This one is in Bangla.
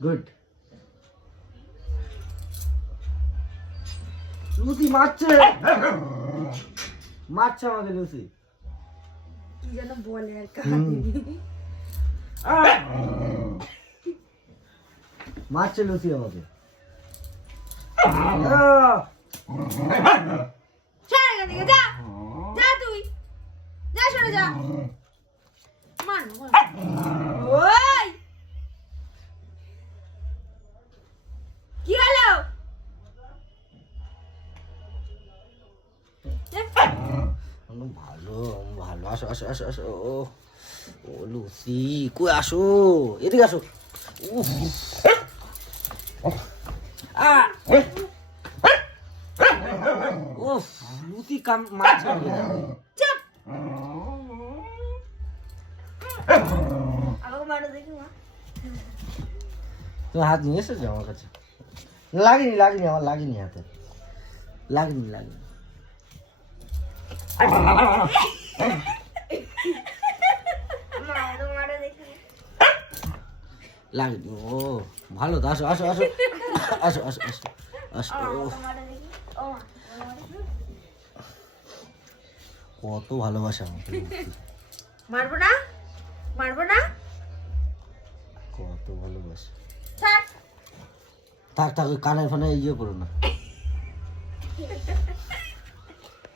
গুড লুসি মারছে মারছে আমাকে লুসি কি যেন বলে আর কাঁদে মারছে লুসি আমাকে যা যা তুই যা সরে যা মানো ওই কি হলো ভালো ভালো আসো আসো আসো আসো ও লুসি কই আসো এদিকে আসো উফ লুসি কাম মারছে চুপ আমাকে মারো দেখি মা তুমি হাত নিয়ে এসেছো আমার কাছে লাগেনি লাগেনি আমার লাগেনি হাতে লাগেনি লাগেনি মারো দেখি লাগেনি ও ভালো তো আসো আসো আসো আসো আসো আসো আসো মারো দেখি ও কত ভালোবাসা আমাকে মারবো না মারবো না কত ভালোবাসা থাক থাক থাক কানের ফোনে ইয়ে করো না